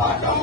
Bye.